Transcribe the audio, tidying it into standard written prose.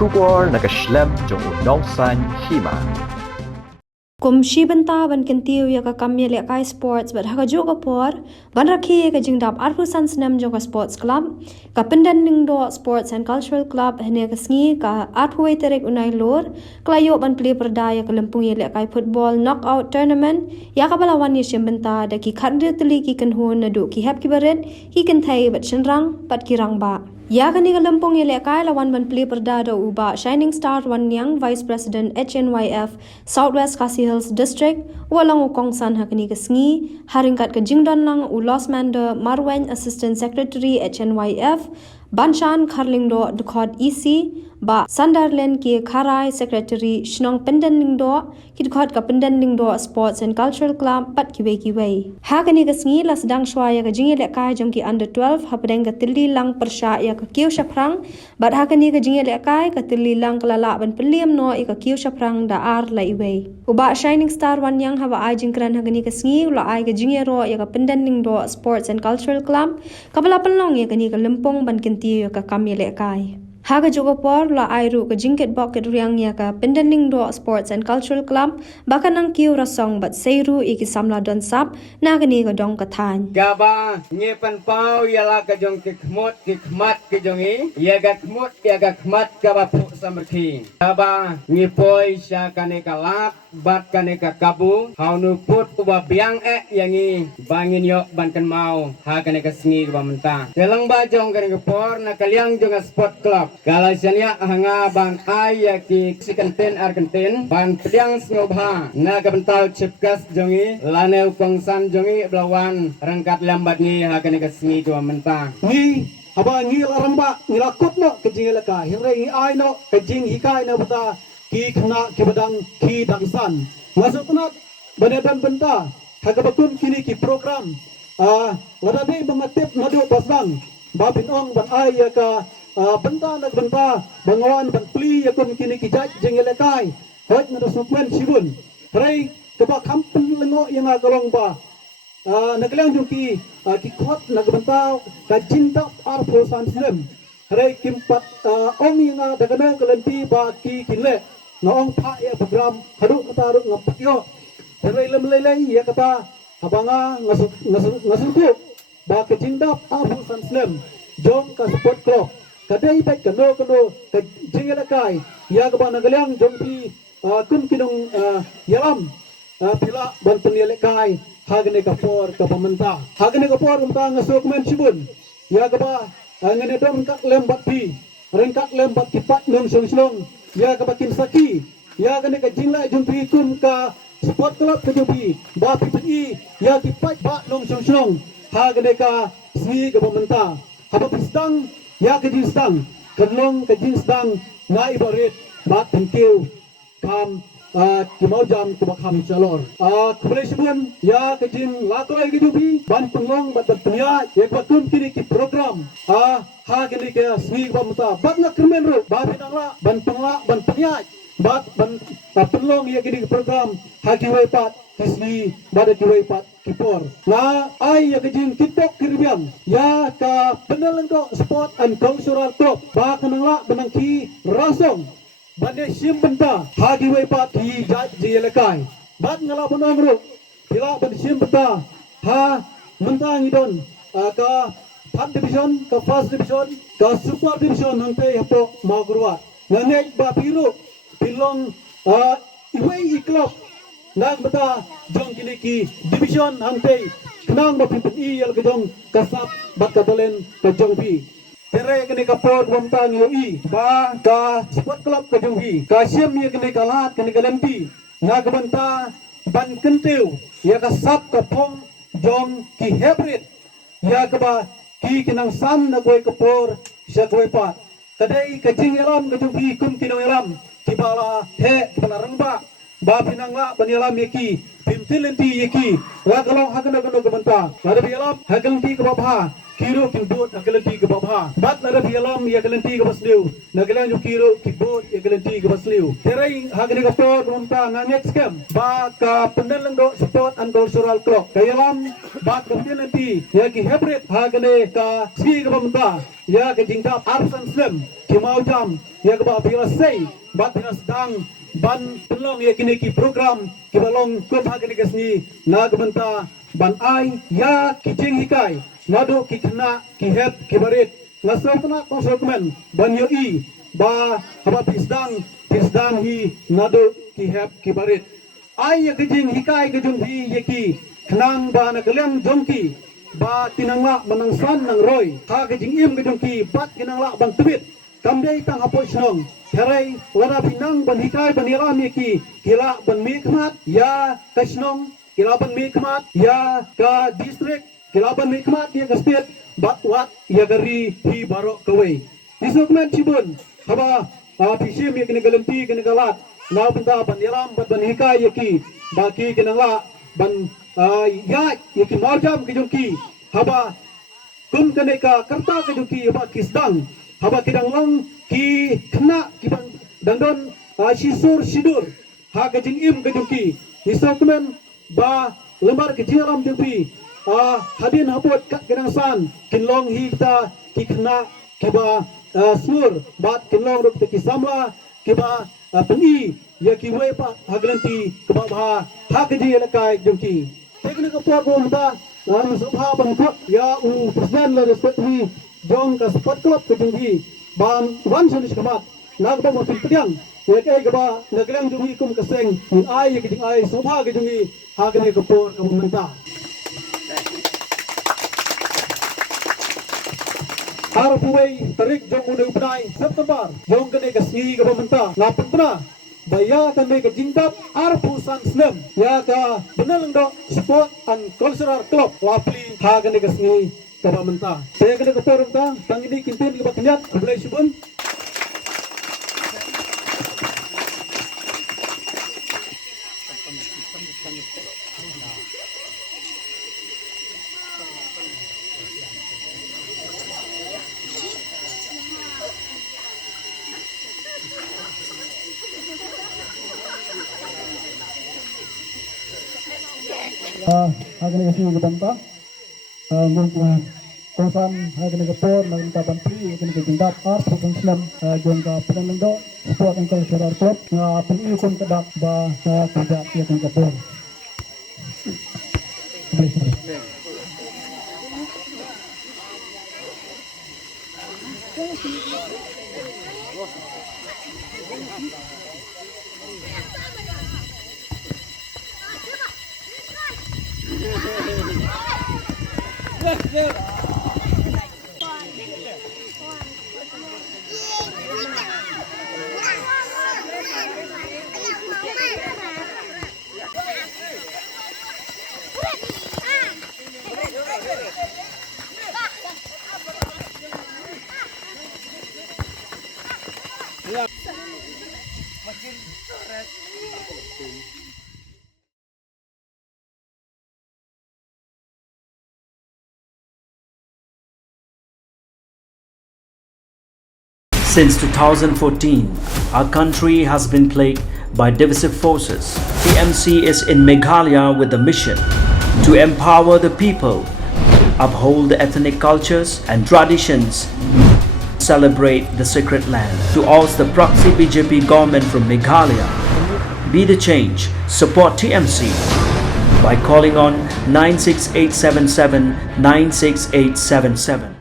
Shubor nakaslem jong unongsan hima. Kumshi banta ban kentiu ya ka kamye le kai sports bat haga joga por ban rakhi ka jingdap arfu sansnam joga sports club ka pendan ning do sports and cultural club hene ka sngi ka arfu terek unai lor klayo ban play perdaya ka lempung ya le kai football knockout tournament ya ka balawan ya banta da ki khandre tli ki kan hon na do ki hap ki baret ki kan thai bat shenrang pat ki rang ba ya kani ka lempung ya le kai lawan ban play perdada uba Shining Star Wan Yang Vice President HNYF Southwest Khasi Hills District walang ukong san hakani ka sngi haringkat ka jingdan lang u Losmander Marwen Assistant Secretary HNYF Banshan Kharlingdo Dukhod EC ba Sunderland ki Kharai Secretary Shnong Pendandingdo ki Dukhod ka Pendandingdo Sports and Cultural Club pat ki wei hakani ka sngi la sedang shwaya ka jingi le kai jong ki under 12 hapdeng ka tilli lang persha ya ka kiu shaprang bat hakani ka jingi le kai ka tilli lang kalala ban peliam no i ka kiu shaprang da ar la iwei uba Shining Star Wan Yang hawa ai jingkran hakani ka sngi la ai ka jingi ro ya ka Pendandingdo Sports and Cultural Club kabala panlong ya kani ka lempong ban kinti ya ka kamye le kai haga jogo por la airu ka jingket boket riang ya ka Pendanding do Sports and Cultural Club bakanang kiu rasong bat seiru iki samla don sap na gani ka dong ka than Gaba nyepan pau yala ka jong ki khmat ki jongi ya ga khmat ka ba pu samrthi gaba ngipoi sha kane ka lap bat kane ka kabu haunu put uba biang yangi bangin yo bankan mau ha kane ka sngi ba menta telang ba jong kane ka por na kaliang jong sport club kalau sanya hanga ban ai ya ki sikanten arkanten ban pediang snobha na ka bental chipkas jongi laneu kongsan jongi blawan rangkat lambat ni ha kane ka sngi ba menta ni aba ngi laramba ngilakot no kejing ka hire ngi ai no kejing hikai no buta ki khna ki badang ki dangsan masuk tunat badan benda hagabakun kini ki program lada dei mengatip madu pasang babin ong ban ai ya ka benda nak benda bangawan ban pli ya kun kini ki jaj jengelekai hot na sukwen sibun rei keba kampung lengo yang agalong ba naglang jung ki khot nagbenta ka jinta ar phosan silem rei kimpat ong yang dagana kalenti ba ki kinle noong pa ya program hadu kata ngapak yo rei lem ya kata abanga ngasuku ba ka jinta ar phosan silem jom ka sport club kadai baik kano ka jingela kai ya ka ba nagalang jom pi kun kinong yalam pila ban penile kai hagne ka por ka pamenta hagne ka por umta ngasuk men sibun ya ka ba ngene dom kak lembat pi rengkat lembat kipat nong song ya ka bakin saki ya kane ka jingla jom pi kun ka sport club ka jom pi ba pi ya kipat ba nong song hagne ka si ka pamenta haba pistang ya ka jinstang kanlong ka jinstang na ibarit ba thank kam kimau jam kubakam calor kemudian sebelum ya kejin lakoy kejubi ban penglong bat bertanya ya batun kini ki program ha kini ke sni pamta bat na kermen ru ba binangla ban pengla ban penya bat ban penglong ya kini program ha kiwai pat kisni bada kiwai pat kipor na ai ya kejin kitok kirbiam ya ka penelengko sport and cultural club ba kenangla benangki rasong bande sim benta hagi wei pat hi jelekai bat ngala bonong ru bila bande sim benta ha mentang idon ka third division ka first division ka super division hangte hapo magruwa nanek ba piru pilong iwei club nang beta jong kini ki division hangte kenang ba pipin i yel gedong kasap bat katolen ka jong pi Tere kini kapor wamtang yoi ba ka sport club ka jonghi ka sim ye kini kalat kini kalempi na kabanta ban kentiu ya ka sap ka pong jong ki hybrid ya ka ba ki kinang san na koy kapor siya koy pa kadai ka jing elam ka jonghi kum kinong elam ki bala he panarang ba pinangla panyelam ye pimtilen ti ye ki la kalong hagana kabanta la de elam hagang ti ka ba kiro kimbut nagalanti ke babha bat nara pialam ya galanti ke basliu nagalang jo kiro kibut ya galanti ke basliu terai hagani ka por monta na next camp ba ka pendalang do sport and cultural club kayalam ba ka galanti ya ki hybrid hagani ka ski ke monta ya ke jingda arsan slam ki mau jam ya ke ba pila sei bat pila sedang ban pelong ya kini ki program ki balong ko hagani ka sni nagmenta ban ai ya ki jing hikai nado ki kena ki het ki barit ngasokna konsulmen ban yo I ba haba pisdang hi nado ki het ki barit ai ya gejing hikai gejung hi ye ki knang ba na kelem jongki ba tinangla manangsan nang roy ha gejing im gejung ki bat kinangla bang tebit kamdei tang apo snong herai wara pinang ban hikai ban iram ye ki kila ban mikmat ya kasnong kila ban mikmat ya ka district kilaban nikmat ya kastet batwat ya gari hi barok kawai disukman cibun haba pisim ya kini galanti kini galat na benda ban iram ban hikai ya ki baki kinangla ban ya ki marjam ki jongki haba kum kene ka karta ki jongki haba kisdang haba kidanglang ki kena ki ban dandon sisur sidur ha kajing im ki jongki disukman ba lembar ki jiram jongki hadin hapot kat kenangsan kinlong hita kikna kiba sur bat kinlong rup ki samla kiba pengi ya ki we pa haglanti kiba bha hagji lakai jongki teknik apor ko mata nam subha bangkok ya presiden la respect ni jong ka sport club ke jongki ban wan sunis kamat nagba mo pilpiang ya kai kiba naglang jongki kum kaseng ai ya ki ai subha ke jongki hagne ko por ka menta Harpuway tarik jong unang penai September jong kene kasngi ke pemerintah lapet pernah baya kene ke jingkap arpusan slam ya ka benalang do sport and cultural club lapli ha kene kasngi ke pemerintah saya kene ke pemerintah tang ini kintin ke baknyat boleh subun akan kasih ke banta ngomong kosan akan ke por lawan ta bantri akan ke jindap art program slam jong ka penang do sport and cultural club peni kon kedak ba kerja akan ke por Since 2014, our country has been plagued by divisive forces. TMC is in Meghalaya with the mission to empower the people, uphold the ethnic cultures and traditions, celebrate the sacred land. To oust the proxy BJP government from Meghalaya, be the change, support TMC by calling on 96877 96877.